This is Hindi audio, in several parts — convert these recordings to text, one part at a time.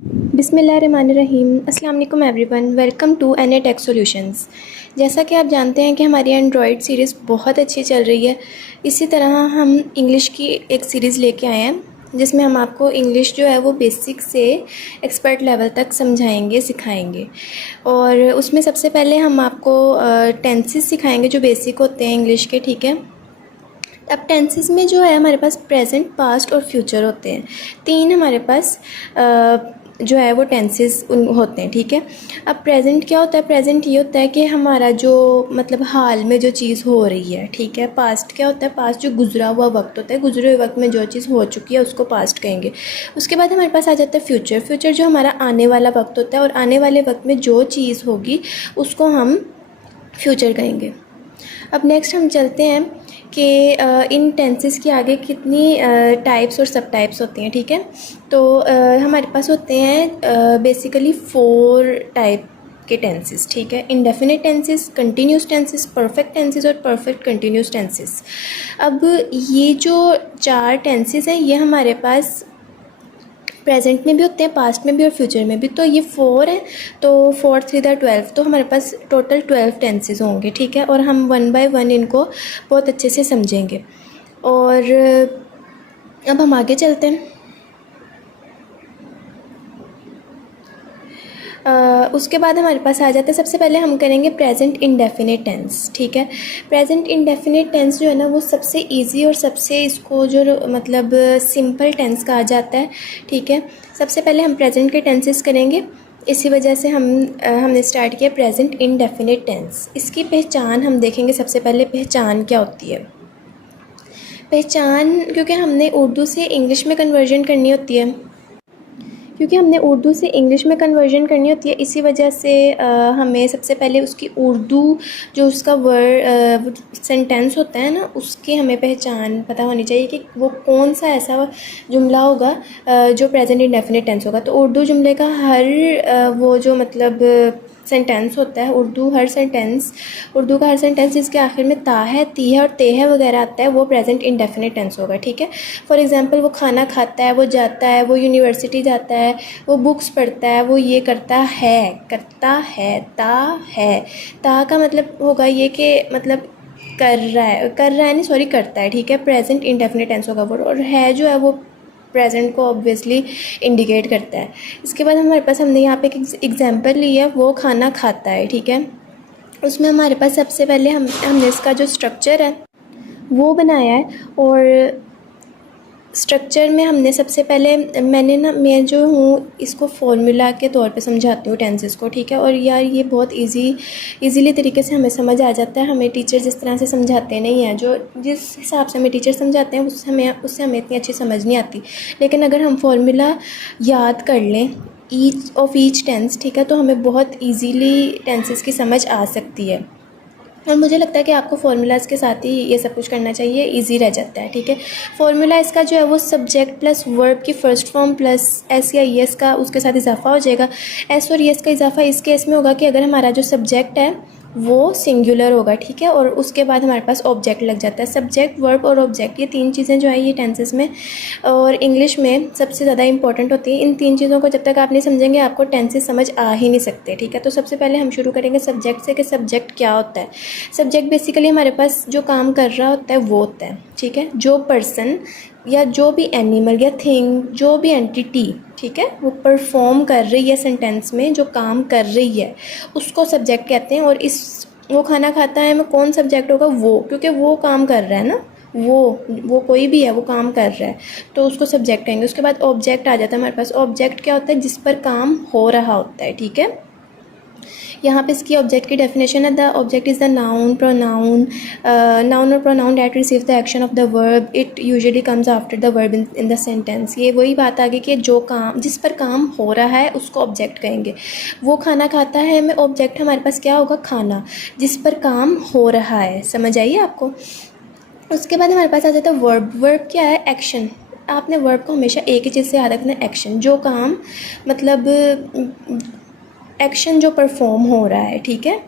बिस्मिल्लाहिर्रहमानिर्रहीम। अस्सलाम वालेकुम everyone, welcome to NA tech solutions. जैसा कि आप जानते हैं कि हमारी एंड्रॉयड सीरीज़ बहुत अच्छी चल रही है। इसी तरह हम इंग्लिश की एक सीरीज़ लेके आए हैं जिसमें हम आपको इंग्लिश जो है वो बेसिक से एक्सपर्ट लेवल तक समझाएंगे, सिखाएंगे। और उसमें सबसे पहले हम आपको टेंसेस सिखाएंगे जो बेसिक होते हैं इंग्लिश के, ठीक है। अब टेंसेस में जो है हमारे पास प्रेजेंट, पास्ट और फ्यूचर होते हैं। तीन हमारे पास जो है वो टेंसेस होते हैं, ठीक है। अब प्रेजेंट क्या होता है? प्रेजेंट ये होता है कि हमारा जो मतलब हाल में जो चीज़ हो रही है, ठीक है। पास्ट क्या होता है? पास्ट जो गुजरा हुआ वक्त होता है, गुजरे हुए वक्त में जो चीज़ हो चुकी है उसको पास्ट कहेंगे। उसके बाद हमारे पास आ जाता है फ्यूचर। फ्यूचर जो हमारा आने वाला वक्त होता है, और आने वाले वक्त में जो चीज़ होगी उसको हम फ्यूचर कहेंगे। अब नेक्स्ट हम चलते हैं कि इन टेंसेस के आगे कितनी टाइप्स और सब टाइप्स होती हैं, ठीक है। तो हमारे पास होते हैं बेसिकली 4 टाइप के टेंसेस, ठीक है। Indefinite tenses, continuous tenses, perfect tenses और परफेक्ट कंटिन्यूस टेंसेस। अब ये जो 4 टेंसेस हैं ये हमारे पास प्रेजेंट में भी होते हैं, पास्ट में भी और फ्यूचर में भी। तो ये 4 हैं, तो 4 3 12, तो हमारे पास टोटल 12 टेंसेस होंगे, ठीक है। और हम 1 बाय 1 इनको बहुत अच्छे से समझेंगे। और अब हम आगे चलते हैं। उसके बाद हमारे पास आ जाता है, सबसे पहले हम करेंगे प्रेजेंट इंडेफिनिट टेंस, ठीक है। प्रेजेंट इंडेफिनिट टेंस जो है ना वो सबसे इजी और सबसे इसको जो मतलब सिंपल टेंस कहा जाता है, ठीक है। सबसे पहले हम प्रेजेंट के टेंसेस करेंगे, इसी वजह से हमने स्टार्ट किया प्रेजेंट इंडेफिनिट टेंस। इसकी पहचान हम देखेंगे। सबसे पहले पहचान क्या होती है? पहचान, क्योंकि हमने उर्दू से इंग्लिश में कन्वर्जन करनी होती है, इसी वजह से हमें सबसे पहले उसकी उर्दू जो उसका वर्ड सेंटेंस होता है ना उसकी हमें पहचान पता होनी चाहिए कि वो कौन सा ऐसा जुमला होगा जो प्रेजेंट इंडेफिनिट टेंस होगा। तो उर्दू जुमले का हर वो जो मतलब सेंटेंस होता है, उर्दू का हर सेंटेंस जिसके आखिर में ता है, ती है और ते है वगैरह आता है वो प्रेजेंट इंडेफिनिट टेंस होगा, ठीक है। फॉर एग्जांपल वो खाना खाता है, वो जाता है, वो यूनिवर्सिटी जाता है, वो बुक्स पढ़ता है, वो ये करता है। ता का मतलब होगा ये कि मतलब कर रहा है नहीं, सॉरी, करता है, ठीक है। प्रेजेंट इंडेफिनिट टेंस होगा वो। और है जो है वो प्रेजेंट को ऑब्वियसली इंडिकेट करता है। इसके बाद हमारे पास हमने यहाँ पे एक एग्जांपल लिया, वो खाना खाता है, ठीक है। उसमें हमारे पास सबसे पहले हमने इसका जो स्ट्रक्चर है वो बनाया है। और स्ट्रक्चर में हमने सबसे पहले मैं जो हूँ इसको फॉर्मूला के तौर पे समझाती हूँ टेंसेस को, ठीक है। और यार ये बहुत इजीली तरीके से हमें समझ आ जाता है। हमें टीचर जिस तरह से समझाते नहीं हैं, जो जिस हिसाब से हमें टीचर समझाते हैं उससे हमें इतनी अच्छी समझ नहीं आती। लेकिन अगर हम फॉर्मूला याद कर लें ईच टेंस, ठीक है, तो हमें बहुत ईजीली टेंसेस की समझ आ सकती है। और मुझे लगता है कि आपको फार्मूलाज़ के साथ ही ये सब कुछ करना चाहिए, इजी रह जाता है, ठीक है। फार्मूला इसका जो है वो सब्जेक्ट प्लस वर्ब की फर्स्ट फॉर्म प्लस एस या एस का उसके साथ इजाफा हो जाएगा। एस और एस का इजाफा इस केस में होगा कि अगर हमारा जो सब्जेक्ट है वो सिंगुलर होगा, ठीक है। और उसके बाद हमारे पास ऑब्जेक्ट लग जाता है। सब्जेक्ट, वर्ब और ऑब्जेक्ट, ये 3 चीज़ें जो है ये टेंसेस में और इंग्लिश में सबसे ज़्यादा इंपॉर्टेंट होती है। इन 3 चीज़ों को जब तक आप नहीं समझेंगे आपको टेंसेस समझ आ ही नहीं सकते, ठीक है। तो सबसे पहले हम शुरू करेंगे सब्जेक्ट से कि सब्जेक्ट क्या होता है। सब्जेक्ट बेसिकली हमारे पास जो काम कर रहा होता है वो होता है, ठीक है। जो पर्सन या जो भी एनिमल या थिंग, जो भी एंटिटी, ठीक है, वो परफॉर्म कर रही है सेंटेंस में, जो काम कर रही है उसको सब्जेक्ट कहते हैं। और वो खाना खाता है में कौन सब्जेक्ट होगा? वो, क्योंकि वो काम कर रहा है ना, वो कोई भी है वो काम कर रहा है तो उसको सब्जेक्ट कहेंगे। उसके बाद ऑब्जेक्ट आ जाता है हमारे पास। ऑब्जेक्ट क्या होता है? जिस पर काम हो रहा होता है, ठीक है। यहाँ पे इसकी ऑब्जेक्ट की डेफिनेशन है, the object is the noun और pronoun that receive the action of the verb, it usually comes after the verb in the sentence. ये वही बात आ गई कि जो काम, जिस पर काम हो रहा है उसको ऑब्जेक्ट कहेंगे। वो खाना खाता है में ऑब्जेक्ट हमारे पास क्या होगा? खाना, जिस पर काम हो रहा है। समझ आइए आपको। उसके बाद हमारे पास आ जाता है वर्ब। वर्ब क्या है? एक्शन। आपने वर्ब को हमेशा एक ही चीज़ से याद रखना है, एक्शन, जो काम मतलब एक्शन जो परफॉर्म हो रहा है, ठीक है।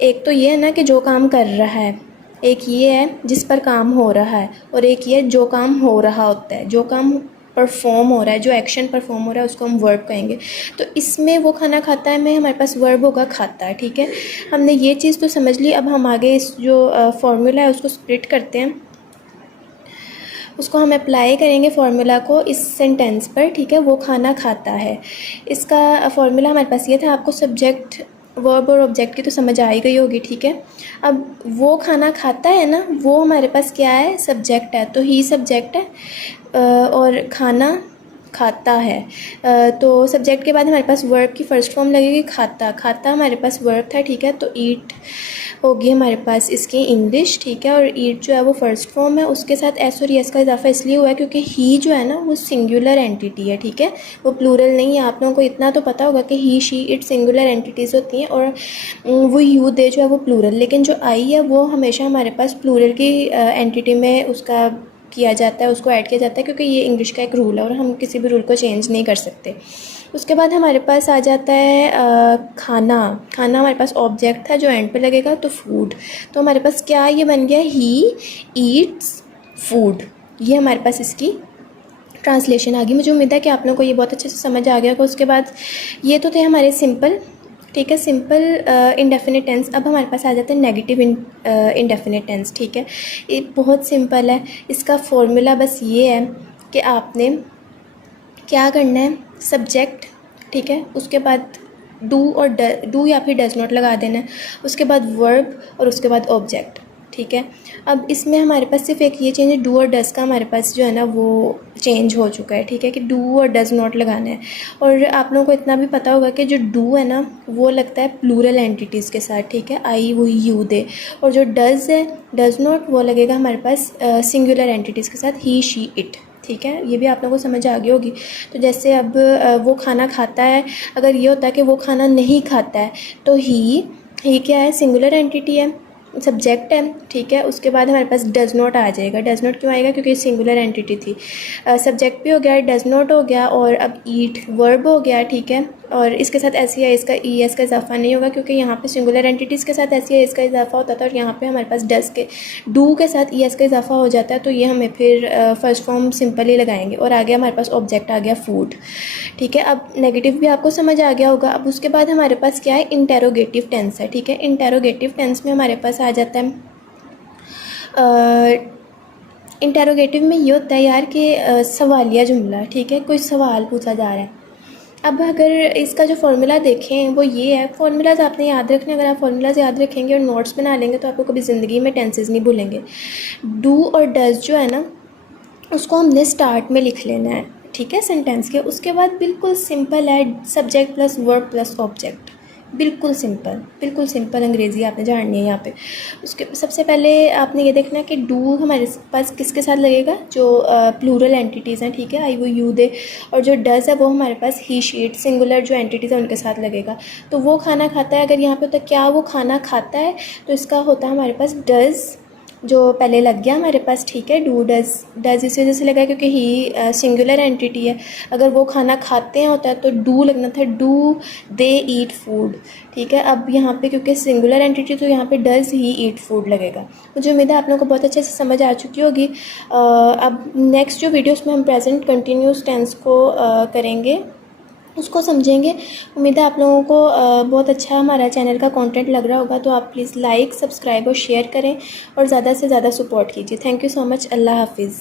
एक तो ये है ना कि जो काम कर रहा है, एक ये है जिस पर काम हो रहा है, और एक ये जो काम हो रहा होता है। जो काम परफॉर्म हो रहा है, जो एक्शन परफॉर्म हो रहा है उसको हम वर्ब कहेंगे। तो इसमें वो खाना खाता है में हमारे पास वर्ब होगा खाता, ठीक है। हमने ये चीज़ तो समझ ली। अब हम आगे इस जो फार्मूला है उसको स्प्लिट करते हैं, उसको हम अप्लाई करेंगे फार्मूला को इस सेंटेंस पर, ठीक है। वो खाना खाता है, इसका फार्मूला हमारे पास ये था। आपको सब्जेक्ट वर्ब और ऑब्जेक्ट की तो समझ आ ही गई होगी, ठीक है। अब वो खाना खाता है ना, वो हमारे पास क्या है, सब्जेक्ट है, तो ही सब्जेक्ट है और खाना खाता है। तो सब्जेक्ट के बाद हमारे पास वर्ब की फ़र्स्ट फॉर्म लगेगी खाता। खाता हमारे पास वर्ब था, ठीक है। तो ईट होगी हमारे पास इसकी इंग्लिश, ठीक है। और ईट जो है वो फर्स्ट फॉर्म है, उसके साथ एस और यस का इजाफा इसलिए हुआ है क्योंकि ही जो है ना वो सिंगुलर एंटिटी है, ठीक है, वो प्लूरल नहीं है। आप लोगों को इतना तो पता होगा कि ही शी इट सिंगुलर एंटिटीज़ होती हैं और वो यू दे जो है वो प्लूरल, लेकिन जो आई है वो हमेशा हमारे पास प्लूरल की एंटिटी में उसका किया जाता है, उसको ऐड किया जाता है, क्योंकि ये इंग्लिश का एक रूल है और हम किसी भी रूल को चेंज नहीं कर सकते। उसके बाद हमारे पास आ जाता है खाना। खाना हमारे पास ऑब्जेक्ट था जो एंड पे लगेगा, तो फूड। तो हमारे पास क्या ये बन गया, ही ईट्स फूड। ये हमारे पास इसकी ट्रांसलेशन आ गई। मुझे उम्मीद है कि आप लोगों को ये बहुत अच्छे से समझ आ गया होगा। उसके बाद ये तो थे हमारे सिंपल, ठीक है, सिंपल इंडेफिनिट टेंस। अब हमारे पास आ जाता है नेगेटिव इंडेफिनिट टेंस, ठीक है। ये बहुत सिंपल है। इसका फॉर्मूला बस ये है कि आपने क्या करना है, सब्जेक्ट, ठीक है, उसके बाद डू और डू या फिर डज नॉट लगा देना है, उसके बाद वर्ब और उसके बाद ऑब्जेक्ट, ठीक है। अब इसमें हमारे पास सिर्फ एक ये चेंज है, डू और डज का हमारे पास जो है ना वो चेंज हो चुका है, ठीक है, कि डू और डज नॉट लगाना है। और आप लोगों को इतना भी पता होगा कि जो डू है ना वो लगता है प्लूरल एंटिटीज़ के साथ, ठीक है, आई वो यू दे। और जो डज है, डज नॉट, वो लगेगा हमारे पास सिंगुलर एंटिटीज़ के साथ, ही शी इट, ठीक है। ये भी आप लोगों को समझ आ गई होगी। तो जैसे अब वो खाना खाता है, अगर ये होता है कि वो खाना नहीं खाता है, तो ही क्या है, सिंगुलर एंटिटी है, सब्जेक्ट है, ठीक है। उसके बाद हमारे पास डज नॉट आ जाएगा। डज नॉट क्यों आएगा, क्योंकि सिंगुलर एंटिटी थी। सब्जेक्ट भी हो गया, डज नॉट हो गया, और अब ईट वर्ब हो गया, ठीक है। और इसके साथ एस या एस का ई एस का इजाफा नहीं होगा, क्योंकि यहाँ पे सिंगुलर एंटिटीज़ के साथ एस या एस का इजाफा होता था और यहाँ पे हमारे पास डज के डू के साथ ई एस का इजाफा हो जाता है। तो ये हमें फिर फर्स्ट फॉर्म सिंपल ही लगाएंगे। और आगे हमारे पास ऑब्जेक्ट आ गया फूड, ठीक है। अब नेगेटिव भी आपको समझ आ गया होगा। अब उसके बाद हमारे पास क्या है, इंटेरोगेटिव टेंस है, ठीक है। इंटेरोगेटिव टेंस में हमारे पास आ जाता है, इंटेरोगेटिव में ये होता है यार कि सवालिया जुमला, ठीक है, कोई सवाल पूछा जा रहा है। अब अगर इसका जो फार्मूला देखें वो ये है, फार्मूलाज आपने याद रखने, अगर आप फार्मूलाज याद रखेंगे और नोट्स बना लेंगे तो आपको कभी ज़िंदगी में टेंसेस नहीं भूलेंगे। डू और डज जो है ना उसको हमने स्टार्ट में लिख लेना है, ठीक है, सेंटेंस के। उसके बाद बिल्कुल सिंपल है, subject plus verb plus object, बिल्कुल सिंपल, बिल्कुल सिंपल अंग्रेज़ी आपने जाननी है यहाँ पे। उसके सबसे पहले आपने ये देखना है कि डू हमारे पास किसके साथ लगेगा, जो प्लूरल एंटिटीज़ हैं, ठीक है, आई वो यू दे। और जो डज़ है वो हमारे पास ही शीट सिंगुलर जो एंटिटीज़ हैं उनके साथ लगेगा। तो वो खाना खाता है, अगर यहाँ पे होता है क्या वो खाना खाता है, तो इसका होता है हमारे पास डज़ जो पहले लग गया हमारे पास, ठीक है। डू डज इस वजह से लगा क्योंकि ही सिंगुलर एंटिटी है। अगर वो खाना खाते हैं होता है तो डू लगना था, डू दे ईट फूड, ठीक है। अब यहाँ पे क्योंकि सिंगुलर एंटिटी तो यहाँ पे डज ही ईट फूड लगेगा। मुझे उम्मीद है आप लोगों को बहुत अच्छे से समझ आ चुकी होगी। अब नेक्स्ट जो वीडियोस में हम प्रेजेंट कंटिन्यूस टेंस को करेंगे, उसको समझेंगे। उम्मीद है आप लोगों को बहुत अच्छा हमारा चैनल का कंटेंट लग रहा होगा। तो आप प्लीज़ लाइक, सब्सक्राइब और शेयर करें और ज़्यादा से ज़्यादा सपोर्ट कीजिए। Thank you so much. अल्लाह हाफिज़।